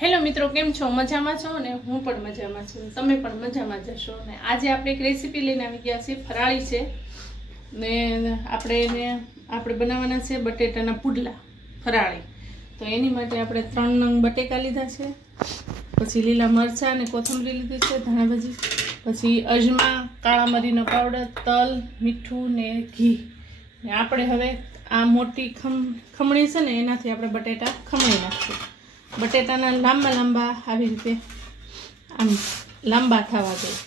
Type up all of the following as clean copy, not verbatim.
Hello મિત્રો, કેમ છો? મજામાં છો ને? હું પણ મજામાં છું, તમે પણ મજામાં જશો ને? આજે આપણે એક રેસીપી લઈને આવી ગયા છીએ, ફરાળી છે ને આપણે બનાવવાના છે બટેટાના પુડલા ફરાળી. તો એની માટે આપણે 3 નંગ બટેકા લીધા છે, પછી લીલા મરચાં અને કોથમરી લીધી છે, ધાણા ભાજી, પછી અજમા, કાળા મરીનો પાવડર, તલ, મીઠું ને ઘી. ને આપણે હવે આ મોટી ખમણી છે ને એનાથી આપણે બટેટા ખમણી નાખશું. બટેટાના લાંબા લાંબા આવી રીતે આમ લાંબા થવા જોઈએ,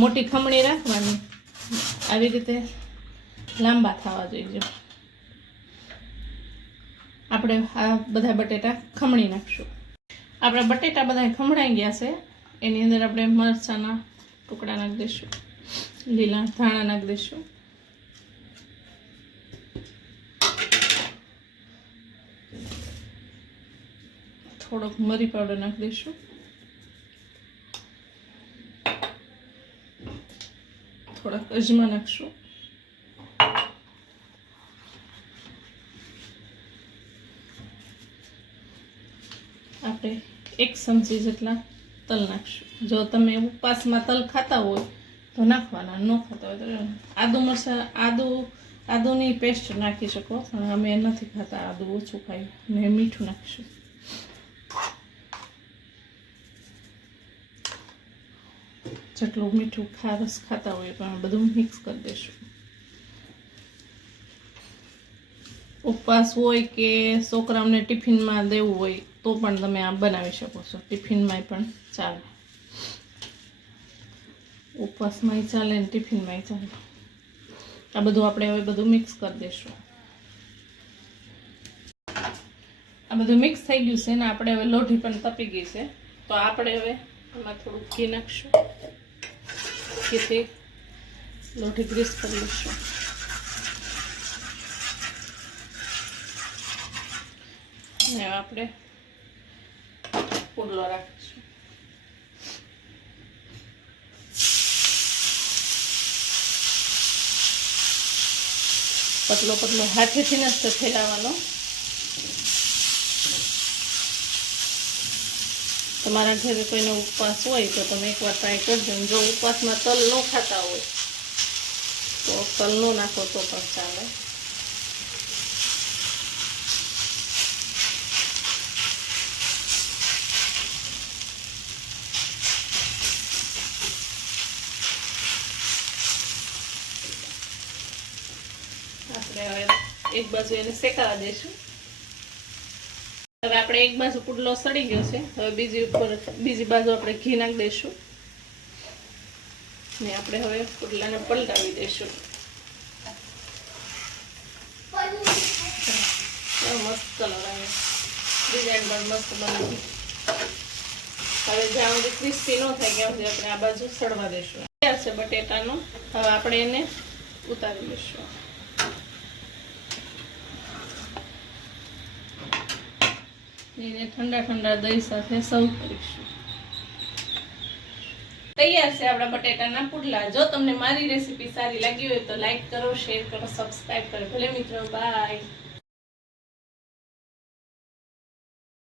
મોટી ખમણી રાખવાની, આવી રીતે લાંબા થવા જોઈએ. આપણે આ બધા બટેટા ખમણી નાખશું. આપણા બટેટા બધા ખમણાઈ ગયા છે, એની અંદર આપણે મરચાંના ટુકડા નાખી દઈશું, લીલા ધાણા નાખી દઈશું, થોડોક મરી પાવડર નાખી દઈશું, થોડાક અજમા નાખશું, આપણે 1 ચમચી જેટલા તલ નાખશું. જો તમે ઉપવાસમાં તલ ખાતા હોય તો નાખવાના, ન ખાતા હોય તો આદુની પેસ્ટ નાખી શકો, પણ અમે નથી ખાતા, આદુ ઓછું ખાઈ. ને મીઠું નાખીશું. જેટલું મીઠું ખારસ ખાતા હોય પણ બધું મિક્સ કરી દઈશું. ઉપવાસ હોય કે છોકરાઓને ટિફિનમાં દેવું હોય તો પણ તમે આ બનાવી શકો છો, ટિફિનમાં પણ ચાલે, ઉપવાસમાંય ચાલે ને ટિફિનમાંય ચાલે. આ બધું આપણે હવે બધું મિક્સ કરી દઈશું. આ બધું મિક્સ થઈ ગયું છે ને આપણે હવે લોઢી પણ તપી ગઈ છે, તો આપણે હવે એમાં થોડું ઘી નાખશું, ઘીથી લોઢી ગ્રીસ કરી લઈશું. ને આપણે પુડલો રાખીશું. પતલો પતલો હાથેથી જ ફેલાવવાનો. તમારા ઘરે કોઈનો ઉપવાસ હોય તો તમે એકવાર ટ્રાય કરજો. જો ઉપવાસમાં તલ ન ખાતા હોય તો તલ ન નાખો તો પણ ચાલે. આપણે હવે એક બાજુ એને શેકાવા દઈશું. હવે આપણે એક બાજુ પુડલો સડી ગયો છે, હવે બીજી બાજુ આપણે ઘી નાખી દઈશું ને આપણે હવે પુડલાને પલટાવી દઈશું. મસ્ત કલર આવે, ડિઝાઇન પણ મસ્ત બનાવી. હવે જ્યાં સુધી ક્રિસ્પી ન થાય ત્યાં સુધી આપણે આ બાજુ સડવા દઈશું. તૈયાર છે બટેટાનો. હવે આપણે એને ઉતારી દઈશું. એને ઠંડા દહીં સાથે સર્વ કરીશું. તૈયાર છે આપણા બટેટાના પુડલા. જો તમને મારી રેસીપી સારી લાગી હોય તો લાઈક કરો, શેર કરો, સબસ્ક્રાઈબ કરો. ભલે મિત્રો, બાય.